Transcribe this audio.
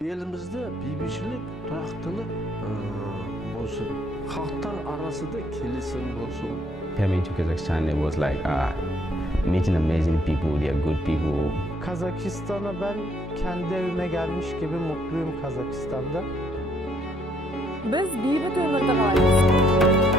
Elimizde beybişilik, тұрақтылық болсын. Халықтар arasında келісім болсын. Coming to Kazakhstan, it was like meeting amazing people. They are good people. Kazakistan'a ben kendi evime gelmiş gibi mutluyum Kazakistan'da. Biz beyhude ömürde varız.